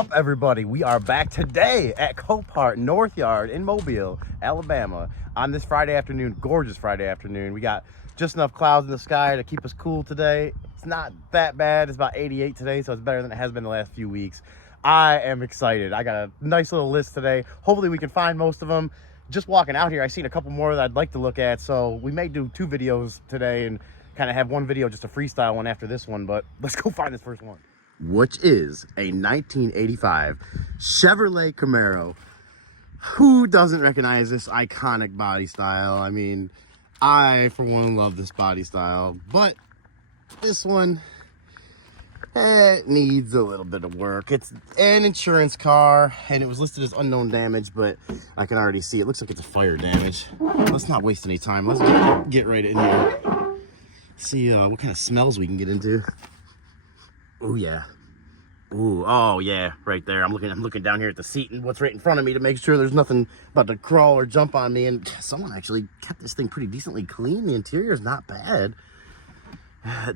up, everybody? We are back today at Copart North Yard in Mobile, Alabama on this Friday afternoon, gorgeous Friday afternoon. We got just enough clouds in the sky to keep us cool today. It's not that bad. It's about 88 today, so it's better than it has been the last few weeks. I am excited. I got a nice little list today. Hopefully we can find most of them. Just walking out here, I seen a couple more that I'd like to look at, so we may do 2 videos today and kind of have one video, just a freestyle one after this one, but let's go find this first one. Which is a 1985 Chevrolet Camaro. Who doesn't recognize this iconic body style? I mean, I, for one, love this body style, but this one, it needs a little bit of work. It's an insurance car, and it was listed as unknown damage, but I can already see it looks like it's a fire damage. Let's not waste any time. Let's get right in here. See what kind of smells we can get into. Oh yeah. Ooh, oh yeah, right there. I'm looking down here at the seat and what's right in front of me to make sure there's nothing about to crawl or jump on me. And someone actually kept this thing pretty decently clean. The interior is not bad.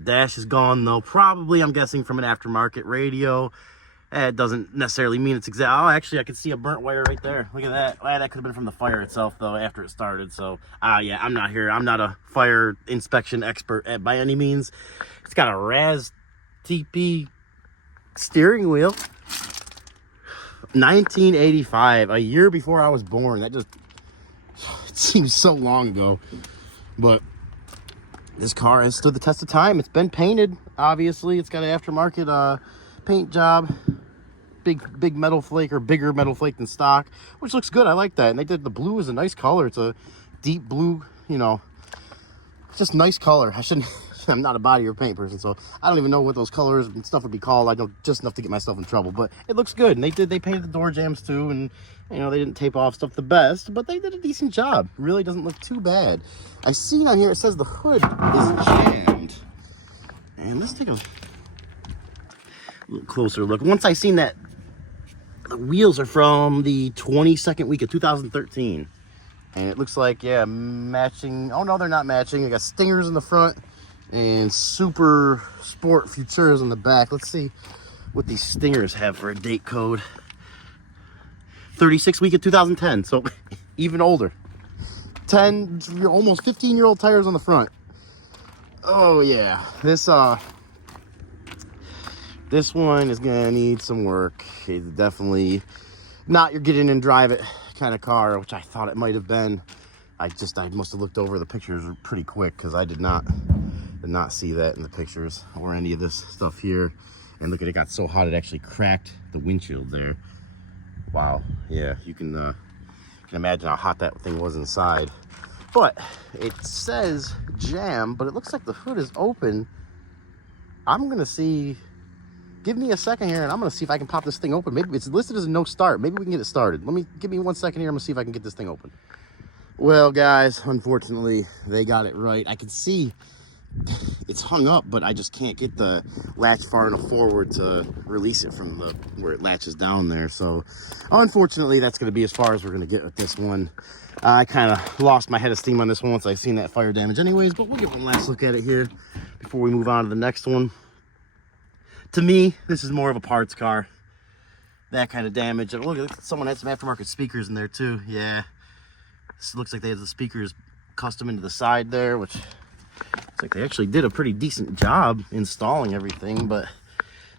Dash is gone though, probably, I'm guessing, from an aftermarket radio. It doesn't necessarily mean it's exact. Oh, actually, I can see a burnt wire right there. Look at that. Well, that could have been from the fire itself, though, after it started. So, yeah, I'm not a fire inspection expert by any means. It's got a Raz TP steering wheel. 1985, a year before I was born. That just, it seems so long ago. But this car has stood the test of time. It's been painted, obviously. It's got an aftermarket paint job. Big metal flake, or bigger metal flake than stock, which looks good. I like that. And they did, the blue is a nice color. It's a deep blue, you know, it's just nice color. I'm not a body or paint person, so I don't even know what those colors and stuff would be called. I know just enough to get myself in trouble, but it looks good. And they painted the door jambs too, and you know, they didn't tape off stuff the best, but they did a decent job. Really doesn't look too bad. I seen on here it says the hood is jammed, and let's take a little closer look. Once I seen that the wheels are from the 22nd week of 2013, and it looks like, yeah, matching. Oh no, they're not matching. I got stingers in the front and super sport Futuras in the back. Let's see what these stingers have for a date code. 36th week of 2010, so even older. 10, almost 15-year-old tires on the front. Oh yeah, this one is gonna need some work. It's definitely not your get in and drive it kind of car, which I thought it might have been. I must have looked over the pictures pretty quick, because I did not see that in the pictures or any of this stuff here. And look at it, got so hot it actually cracked the windshield there. Wow, yeah, you can imagine how hot that thing was inside. But it says jam, but it looks like the hood is open. I'm gonna see. Give me a second here, and I'm gonna see if I can pop this thing open. Maybe it's listed as a no start. Maybe we can get it started. Give me 1 second here. I'm gonna see if I can get this thing open. Well, guys, unfortunately, they got it right. I can see it's hung up, but I just can't get the latch far enough forward to release it from where it latches down there. So, unfortunately, that's gonna be as far as we're gonna get with this one. I kind of lost my head of steam on this one once I seen that fire damage anyways, but we'll get one last look at it here before we move on to the next one. To me, this is more of a parts car. That kind of damage. And look, someone had some aftermarket speakers in there too. Yeah. This looks like they have the speakers custom into the side there, which looks like they actually did a pretty decent job installing everything, but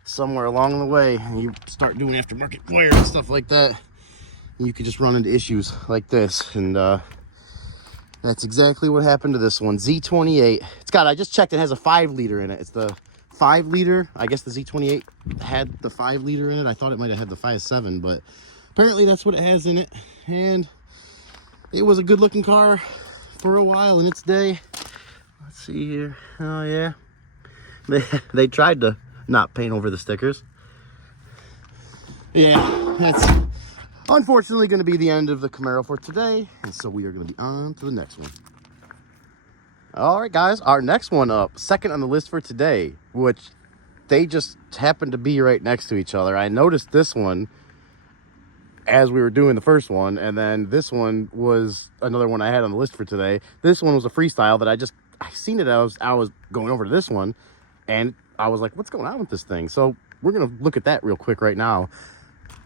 somewhere along the way, you start doing aftermarket wire and stuff like that, you could just run into issues like this. And that's exactly what happened to this one. Z28. I just checked, it has a 5-liter in it. It's the 5-liter. I guess the Z28 had the 5-liter in it. I thought it might have had the 5.7, but apparently that's what it has in it. And it was a good looking car for a while in its day. Let's see here. Oh yeah, they tried to not paint over the stickers. Yeah, that's unfortunately going to be the end of the Camaro for today, and so we are going to be on to the next one. All right, guys, our next one up, second on the list for today, which they just happen to be right next to each other. I noticed this one as we were doing the first one, and then this one was another one I had on the list for today. This one was a freestyle that I seen it. I was going over to this one, and I was like, what's going on with this thing? So we're gonna look at that real quick right now.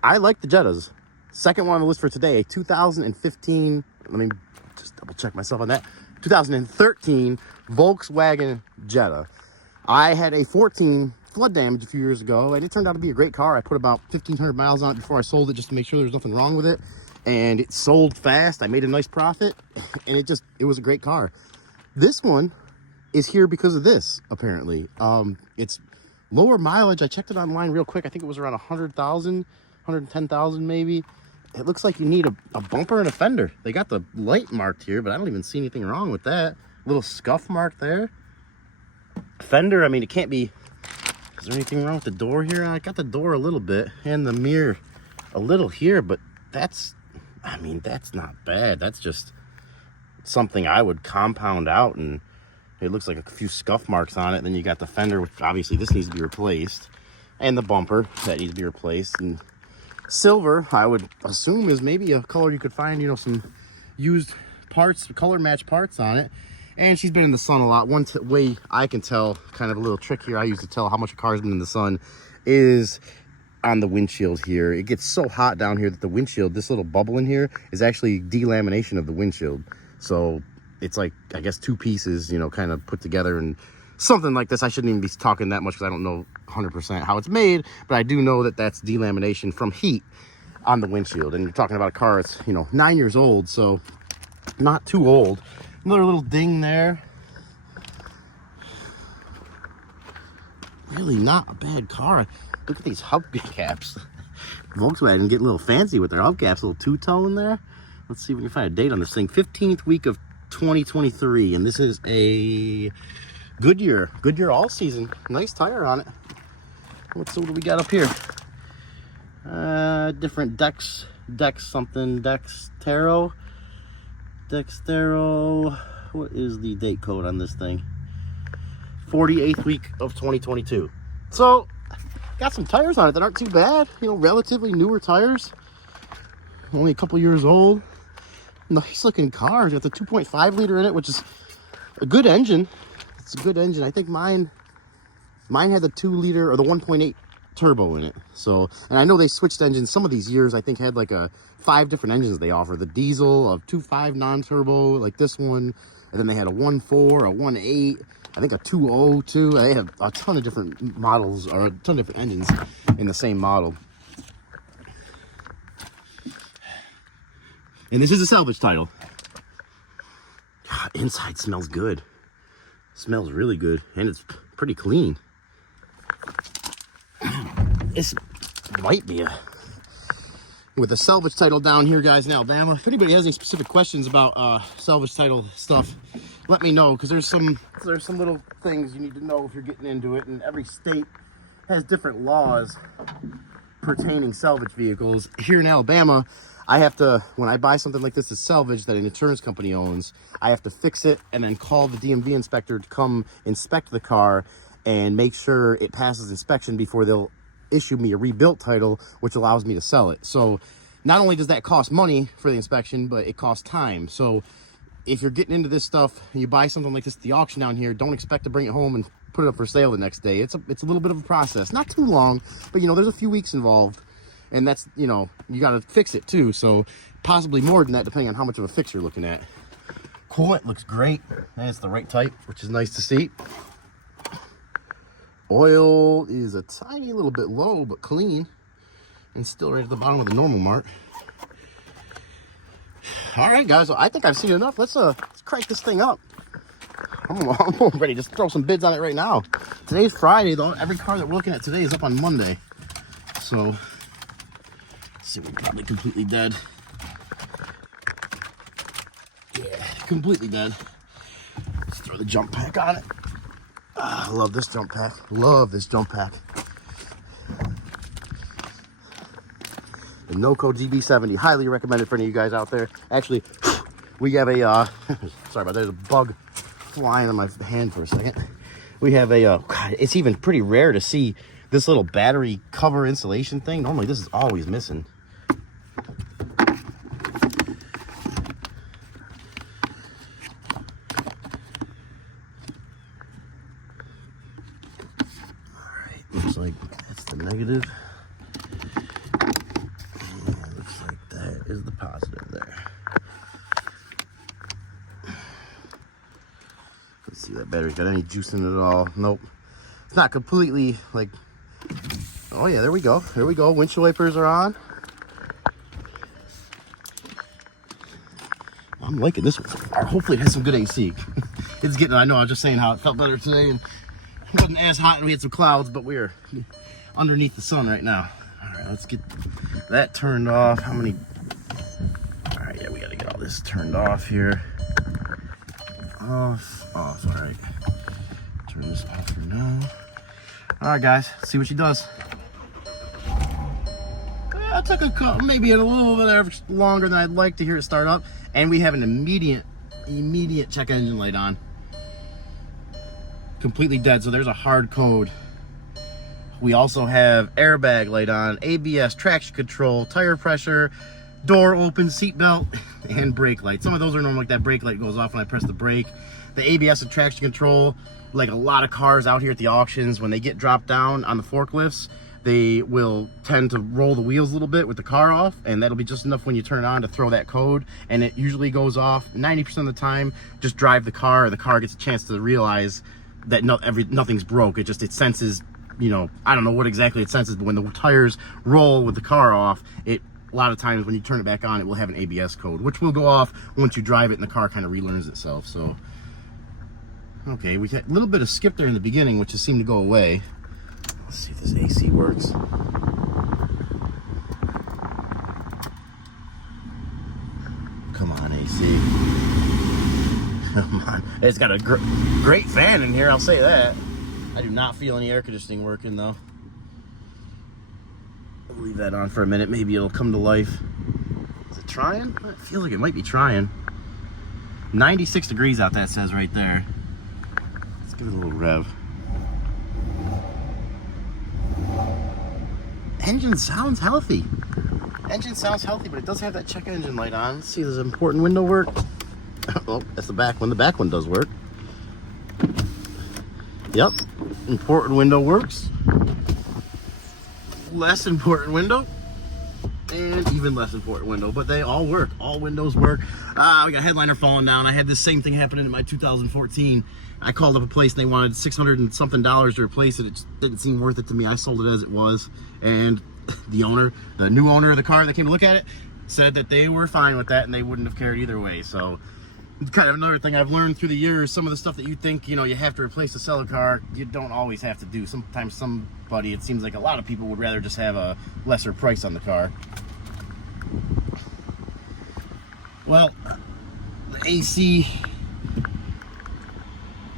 I like the Jettas. Second one on the list for today, a 2015, let me just double check myself on that, 2013 Volkswagen Jetta. I had a 14 flood damage a few years ago, and it turned out to be a great car. I put about 1,500 miles on it before I sold it just to make sure there was nothing wrong with it. And it sold fast. I made a nice profit, and it was a great car. This one is here because of this, apparently. It's lower mileage. I checked it online real quick. I think it was around 100,000, 110,000 maybe. It looks like you need a bumper and a fender. They got the light marked here, but I don't even see anything wrong with that. Little scuff mark there. Fender, I mean, it can't be... Is there anything wrong with the door here? I got the door a little bit and the mirror a little here, but that's... I mean, that's not bad. That's just something I would compound out, and it looks like a few scuff marks on it. Then you got the fender, which obviously this needs to be replaced, and the bumper that needs to be replaced. And silver, I would assume, is maybe a color you could find, you know, some used parts, color match parts on it. And she's been in the sun a lot. One way I can tell, kind of a little trick here I use to tell how much a car's been in the sun, is on the windshield here. It gets so hot down here that the windshield, this little bubble in here, is actually delamination of the windshield. So it's like, I guess, two pieces, you know, kind of put together. And something like this, I shouldn't even be talking that much because I don't know 100% how it's made, but I do know that that's delamination from heat on the windshield. And you're talking about a car that's, you know, 9 years old, so not too old. Another little ding there. Really not a bad car. Look at these hubcaps. Volkswagen getting a little fancy with their hubcaps. A little two-toe in there. Let's see if we can find a date on this thing. 15th week of 2023. And this is a Goodyear. Goodyear all season. Nice tire on it. What do we got up here? Different Dextero. What is the date code on this thing? 48th week of 2022. So, got some tires on it that aren't too bad. You know, relatively newer tires. Only a couple years old. Nice looking car. It's got the 2.5 liter in it, which is a good engine. It's a good engine. I think mine had the 2 liter or the 1.8 turbo in it. So, and I know they switched engines some of these years. I think had like 5 different engines they offer. The diesel, a 2.5 non-turbo like this one, and then they had a 1.4, a 1.8, I think a 2.0 too. They have a ton of different models, or a ton of different engines in the same model. And this is a salvage title. God, inside smells good. Smells really good, and it's pretty clean. This might be with a salvage title down here, guys, in Alabama. If anybody has any specific questions about salvage title stuff, let me know, because there's some little things you need to know if you're getting into it, and every state has different laws pertaining salvage vehicles. Here in Alabama, I have to, when I buy something like this as salvage that an insurance company owns, I have to fix it and then call the DMV inspector to come inspect the car and make sure it passes inspection before they'll issue me a rebuilt title, which allows me to sell it. So not only does that cost money for the inspection, but it costs time. So if you're getting into this stuff, you buy something like this at the auction down here, don't expect to bring it home and put it up for sale the next day. It's a little bit of a process. Not too long, but, you know, there's a few weeks involved. And that's, you know, you got to fix it too. So possibly more than that, depending on how much of a fix you're looking at. Coolant looks great. And it's the right type, which is nice to see. Oil is a tiny little bit low, but clean. And still right at the bottom of the normal mark. All right, guys. Well, I think I've seen enough. Let's crank this thing up. I'm ready to throw some bids on it right now. Today's Friday, though. Every car that we're looking at today is up on Monday. So, let's see, we're probably completely dead. Yeah, completely dead. Let's throw the jump pack on it. I love this jump pack. Love this jump pack. The NOCO DB70. Highly recommended for any of you guys out there. Actually, we have a, sorry about that. There's a bug flying on my hand for a second. We have a, God, it's even pretty rare to see this little battery cover insulation thing. Normally this is always missing. Looks like that's the negative. that battery's got any juice in it at all. Nope. It's not completely like, oh yeah, there we go. There we go. Windshield wipers are on. I'm liking this one. Hopefully it has some good AC. It's getting, I know, I was just saying how it felt better today and it wasn't as hot and we had some clouds, but we're underneath the sun right now. All right, let's get that turned off. How many? All right, yeah, we got to get all this turned off here. Off, all right. Turn this off for now. All right, guys, let's see what she does. I took a couple, maybe a little bit longer than I'd like to hear it start up. And we have an immediate check engine light on. Completely dead, so there's a hard code. We also have airbag light on, ABS, traction control, tire pressure, door open, seat belt, and brake light. Some of those are normal, like that brake light goes off when I press the brake. The ABS and traction control, like a lot of cars out here at the auctions, when they get dropped down on the forklifts, they will tend to roll the wheels a little bit with the car off, and that'll be just enough when you turn it on to throw that code, and it usually goes off 90% of the time. Just drive the car, or the car gets a chance to realize that nothing's broke. It senses, you know, I don't know what exactly it senses, but when the tires roll with the car off, a lot of times when you turn it back on, it will have an ABS code, which will go off once you drive it and the car kind of relearns itself. So, okay, we got a little bit of skip there in the beginning, which just seemed to go away. Let's see if this AC works. Come on, AC. Come on. It's got a great fan in here, I'll say that. I do not feel any air conditioning working, though. I'll leave that on for a minute. Maybe it'll come to life. Is it trying? I feel like it might be trying. 96 degrees out, that says right there. Let's give it a little rev. Engine sounds healthy. Engine sounds healthy, but it does have that check engine light on. Let's see, does the important window work? Oh, that's the back one. The back one does work. Yep, important window works. Less important window. And even less important window, but they all work. All windows work. We got a headliner falling down. I had this same thing happening in my 2014. I called up a place and they wanted $600 and something to replace it. It just didn't seem worth it to me. I sold it as it was. And the new owner of the car that came to look at it, said that they were fine with that and they wouldn't have cared either way. So it's kind of another thing I've learned through the years. Some of the stuff that you think, you know, you have to replace to sell a car, you don't always have to do. Sometimes somebody, it seems like a lot of people would rather just have a lesser price on the car. Well, the AC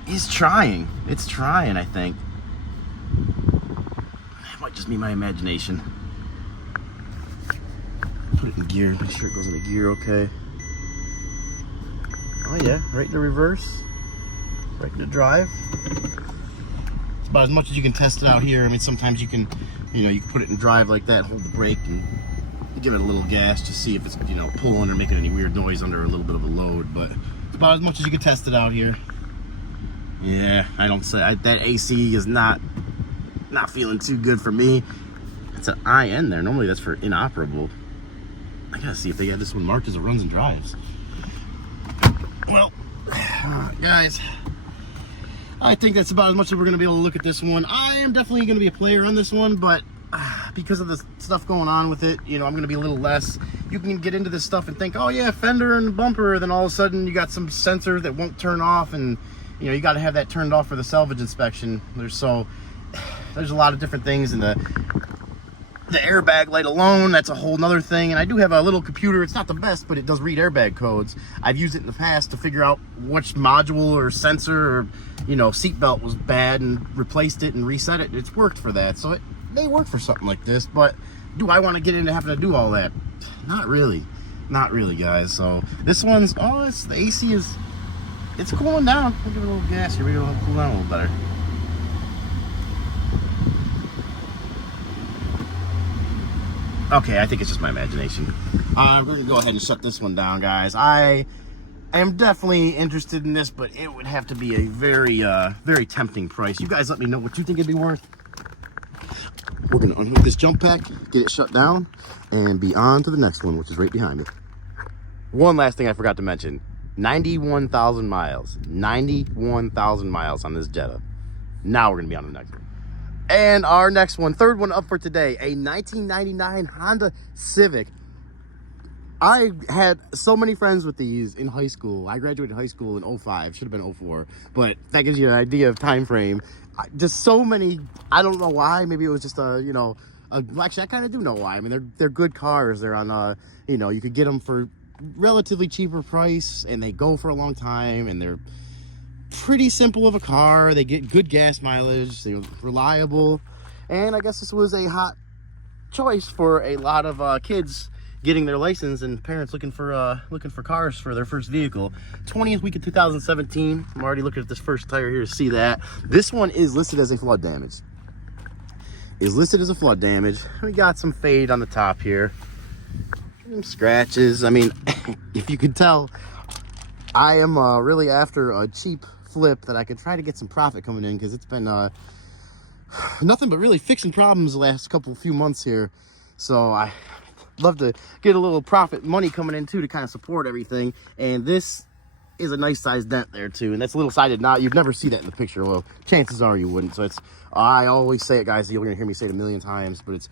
is trying. It's trying, I think. It might just be my imagination. Put it in gear, make sure it goes into gear okay. Oh yeah, right into reverse, right into drive. It's about as much as you can test it out here. I mean, sometimes you can, you know, you can put it in drive like that, hold the brake and give it a little gas to see if it's, you know, pulling or making any weird noise under a little bit of a load, but it's about as much as you can test it out here. Yeah, I don't say, that AC is not feeling too good for me. It's an IN there. Normally that's for inoperable. I gotta see if they got this one marked as a runs and drives. Well, guys, I think that's about as much as we're gonna be able to look at this one. I am definitely gonna be a player on this one, but because of the stuff going on with it, you know, I'm gonna be a little less. You can get into this stuff and think, oh yeah, fender and bumper, then all of a sudden you got some sensor that won't turn off, and you know, you got to have that turned off for the salvage inspection. There's a lot of different things, and the airbag light alone, that's a whole nother thing. And I do have a little computer. It's not the best, but it does read airbag codes. I've used it in the past to figure out which module or sensor or, you know, seatbelt was bad and replaced it and reset it. It's worked for that, so it may work for something like this. But do I want to get into having to do all that? Not really, guys. So this one's, the AC is, it's cooling down. We'll give it a little gas here. Maybe it'll cool down a little better. Okay, I think it's just my imagination. We're gonna go ahead and shut this one down, guys. I am definitely interested in this, but it would have to be a very, very tempting price. You guys let me know what you think it'd be worth. We're gonna unhook this jump pack, get it shut down, and be on to the next one, which is right behind me. One last thing I forgot to mention. 91,000 miles. 91,000 miles on this Jetta. Now we're going to be on the next one. And our next one, third one up for today, a 1999 Honda Civic. I had so many friends with these in high school. I graduated high school in 05, should have been 04, but that gives you an idea of time frame. Just so many, I don't know why. Maybe it was just actually I kind of do know why. I mean, they're good cars. They're on, you could get them for relatively cheaper price, and they go for a long time, and they're pretty simple of a car. They get good gas mileage. They're reliable, and I guess this was a hot choice for a lot of kids getting their license and parents looking for cars for their first vehicle. 20th week of 2017. I'm already looking at this first tire here to see that. This one is listed as a flood damage. We got some fade on the top here. Some scratches. I mean, if you could tell, I am really after a cheap flip that I could try to get some profit coming in, because it's been nothing but really fixing problems the last few months here. So I love to get a little profit money coming in too, to kind of support everything. And this is a nice sized dent there too, and that's a little sided knot. You'd never see that in the picture. Well, chances are you wouldn't. So I always say it, guys, you're gonna hear me say it a million times, but it's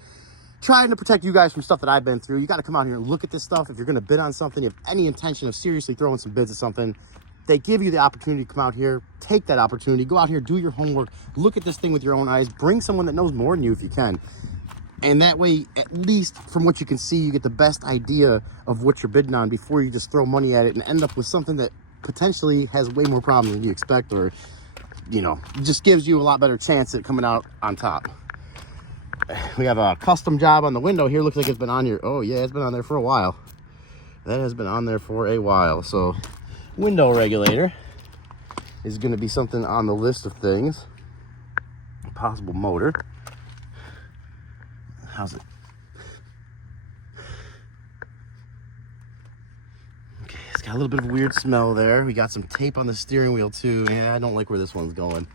trying to protect you guys from stuff that I've been through. You got to come out here and look at this stuff. If you're gonna bid on something, you have any intention of seriously throwing some bids at something, they give you the opportunity to come out here, take that opportunity, go out here, do your homework, look at this thing with your own eyes, bring someone that knows more than you if you can. And that way, at least from what you can see, you get the best idea of what you're bidding on before you just throw money at it and end up with something that potentially has way more problems than you expect, or, just gives you a lot better chance at coming out on top. We have a custom job on the window here. Looks like it's been on here. Oh, yeah, it's been on there for a while. That has been on there for a while. So, window regulator is going to be something on the list of things. Possible motor. How's it? Okay, it's got a little bit of a weird smell there. We got some tape on the steering wheel too. Yeah, I don't like where this one's going.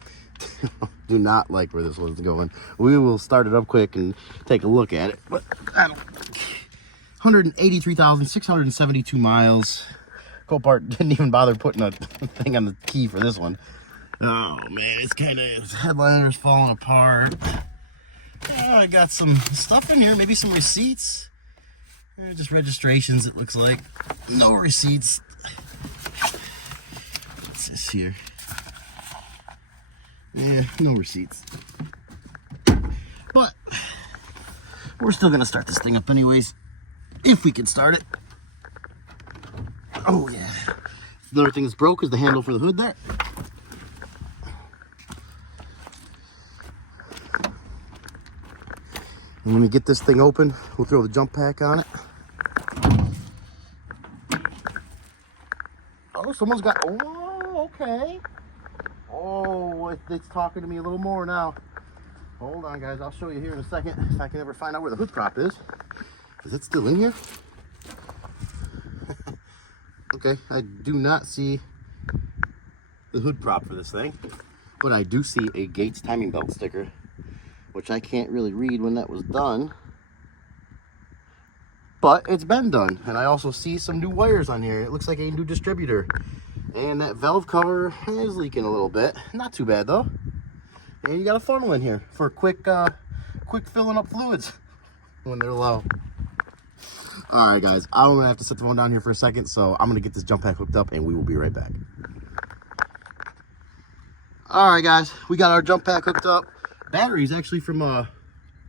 Do not like where this one's going. We will start it up quick and take a look at it. But 183,672 miles. Copart didn't even bother putting a thing on the key for this one. Oh man, it's headliner's falling apart. I got some stuff in here, maybe some receipts. Just registrations, it looks like. No receipts. What's this here? Yeah, no receipts. But we're still gonna start this thing up anyways, if we can start it. Oh yeah. Another thing that's broke is the handle for the hood there. And when we get this thing open, we'll throw the jump pack on it. Oh, someone's got, oh, okay. Oh, it's talking to me a little more now. Hold on, guys, I'll show you here in a second if I can ever find out where the hood prop is. Is it still in here? Okay, I do not see the hood prop for this thing, but I do see a Gates timing belt sticker, which I can't really read when that was done, but it's been done. And I also see some new wires on here. It looks like a new distributor, and that valve cover is leaking a little bit. Not too bad though. And you got a funnel in here for quick filling up fluids when they're low. All right, guys, I'm gonna have to set the phone down here for a second, so I'm gonna get this jump pack hooked up and we will be right back. All right, guys, we got our jump pack hooked up. Battery's actually from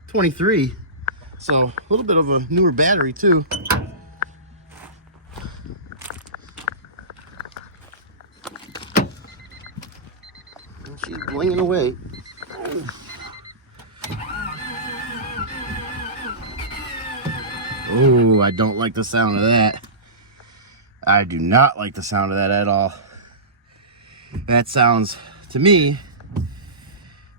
23, so a little bit of a newer battery too. She's blinging away. Oh, I don't like the sound of that. I do not like the sound of that at all. That sounds, to me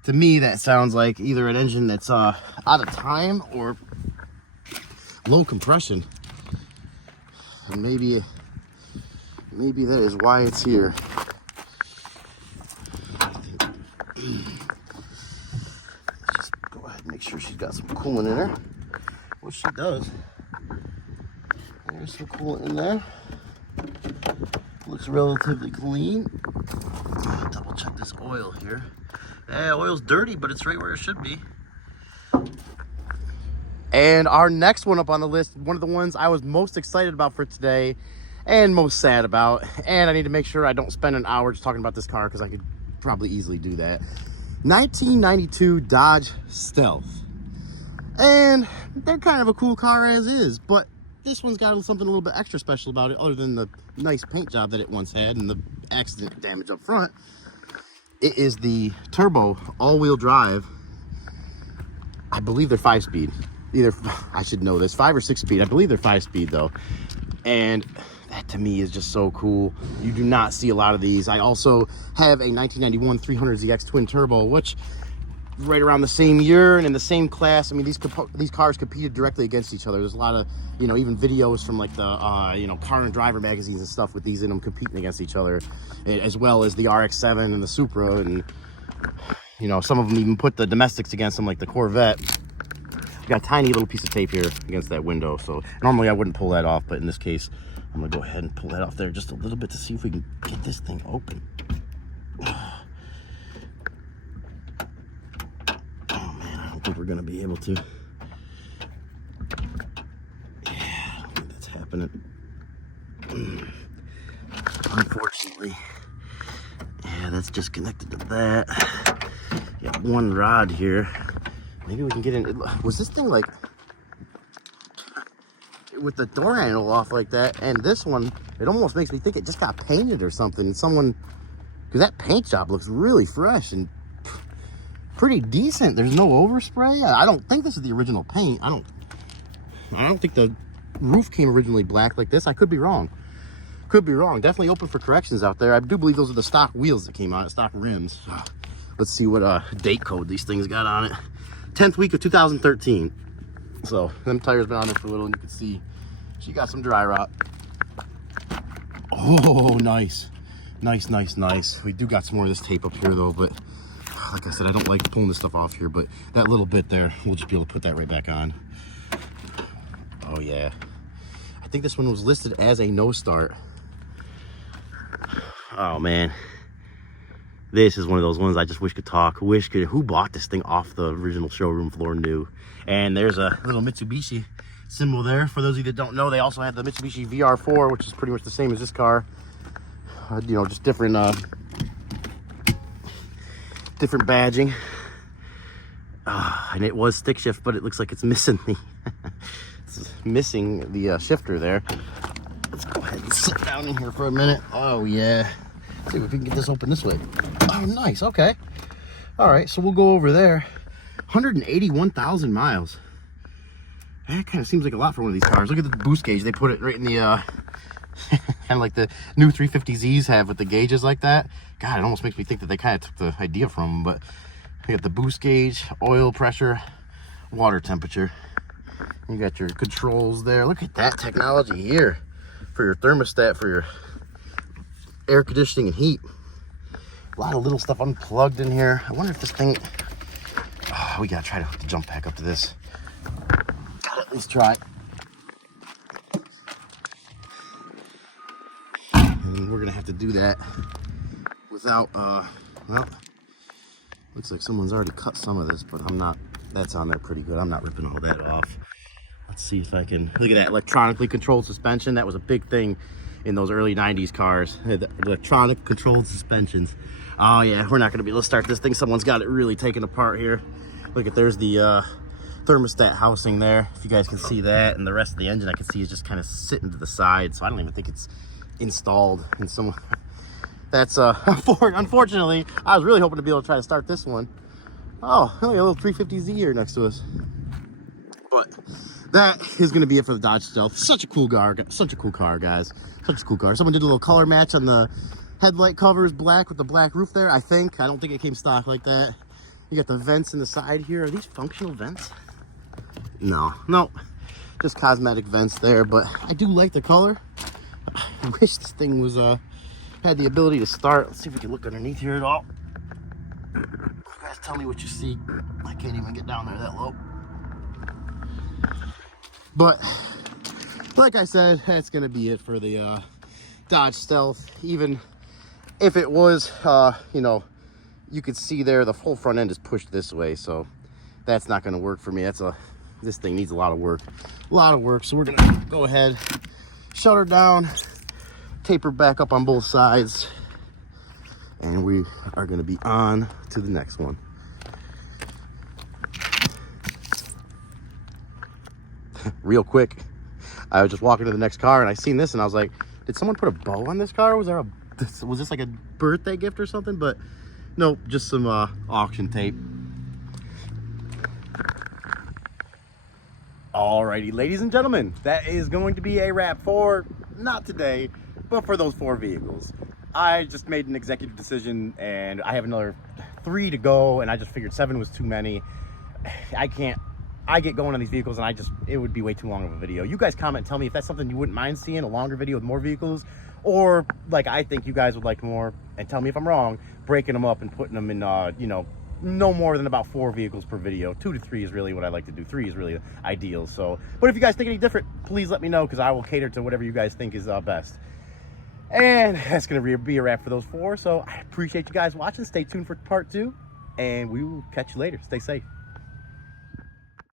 that sounds like either an engine that's out of time or low compression. And maybe that is why it's here. Just go ahead and make sure she's got some coolant in her, which she does. There's some coolant in there. Looks relatively clean. Double check this oil here. Yeah, oil's dirty, but it's right where it should be. And our next one up on the list, one of the ones I was most excited about for today and most sad about, and I need to make sure I don't spend an hour just talking about this car because I could probably easily do that. 1992 Dodge Stealth. And they're kind of a cool car as is, but this one's got something a little bit extra special about it other than the nice paint job that it once had and the accident damage up front. It is the turbo all-wheel drive. I believe they're 5-speed. Either, I should know this, 5 or 6 speed. I believe they're 5-speed though. And that to me is just so cool. You do not see a lot of these. I also have a 1991 300ZX twin turbo, which right around the same year and in the same class. I mean, these cars competed directly against each other. There's a lot of, you know, even videos from like the, you know, Car and Driver magazines and stuff with these in them competing against each other, as well as the RX-7 and the Supra. And, you know, some of them even put the domestics against them, like the Corvette. You got a tiny little piece of tape here against that window. So normally I wouldn't pull that off, but in this case, I'm gonna go ahead and pull that off there just a little bit to see if we can get this thing open. We're gonna be able to. Yeah, I don't think that's happening. Unfortunately. Yeah, that's just connected to that. Got one rod here. Maybe we can get in. Was this thing like with the door handle off like that? And this one, it almost makes me think it just got painted or something. Someone, because that paint job looks really fresh and pretty decent. There's no overspray. I don't think this is the original paint. I don't think the roof came originally black like this. I could be wrong. Could be wrong. Definitely open for corrections out there. I do believe those are the stock wheels that came out, stock rims. Let's see what date code these things got on it. 10th week of 2013. So them tires been on there for a little, and you can see she got some dry rot. Oh, nice. Nice. We do got some more of this tape up here though, but like I said, I don't like pulling this stuff off here, but that little bit there, we'll just be able to put that right back on. Oh yeah. I think this one was listed as a no start. Oh man. This is one of those ones I just wish could talk. Who bought this thing off the original showroom floor new? And there's a little Mitsubishi symbol there. For those of you that don't know, they also had the Mitsubishi VR4, which is pretty much the same as this car. You know, just different badging. And it was stick shift, but it looks like it's missing the shifter there. Let's go ahead and sit down in here for a minute. Oh yeah. See if we can get this open this way. Oh nice. Okay. All right, so we'll go over there. 181,000 miles. That kind of seems like a lot for one of these cars. Look at the boost gauge. They put it right in the kind of like the new 350Zs have with the gauges like that. God, it almost makes me think that they kind of took the idea from them. But you got the boost gauge, oil pressure, water temperature. You got your controls there. Look at that technology here for your thermostat, for your air conditioning and heat. A lot of little stuff unplugged in here. I wonder if this thing, we gotta try to hook the jump pack up to this. Gotta at least try. And we're gonna have to do that without, well, looks like someone's already cut some of this, but I'm not, that's on there pretty good. I'm not ripping all that off. Let's see if I can, look at that electronically controlled suspension. That was a big thing in those early 90s cars. The electronic controlled suspensions. Oh yeah, we're not gonna be able to start this thing. Someone's got it really taken apart here. Look at, there's the thermostat housing there, if you guys can see that, and the rest of the engine I can see is just kind of sitting to the side, so I don't even think it's installed in some. That's unfortunately, I was really hoping to be able to try to start this one. Oh, only a little 350Z here next to us. But that is going to be it for the Dodge Stealth. Such a cool car, guys. Such a cool car. Someone did a little color match on the headlight covers, black with the black roof there, I think. I don't think it came stock like that. You got the vents in the side here. Are these functional vents? No, just cosmetic vents there, but I do like the color. I wish this thing was had the ability to start. Let's see if we can look underneath here at all. You guys tell me what you see. I can't even get down there that low. But like I said, that's gonna be it for the Dodge Stealth. Even if it was, you know, you could see there the whole front end is pushed this way, so that's not going to work for me. This thing needs a lot of work. So we're going to go ahead, shut her down, taper back up on both sides, and we are going to be on to the next one. Real quick, I was just walking to the next car and I seen this and I was like, did someone put a bow on this car? Was this like a birthday gift or something? But nope, just some auction tape. Alrighty, ladies and gentlemen, that is going to be a wrap for, not today, but for those 4 vehicles. I just made an executive decision and I have another 3 to go, and I just figured 7 was too many. I get going on these vehicles and it would be way too long of a video. You guys comment and tell me if that's something you wouldn't mind seeing, a longer video with more vehicles, or like I think you guys would like more, and tell me if I'm wrong, breaking them up and putting them in, you know, no more than about 4 vehicles per video. 2 to 3 is really what I like to do. 3 is really ideal. So, but if you guys think any different, please let me know, because I will cater to whatever you guys think is best. And that's going to be a wrap for those 4. So I appreciate you guys watching. Stay tuned for part 2, and we will catch you later. Stay safe.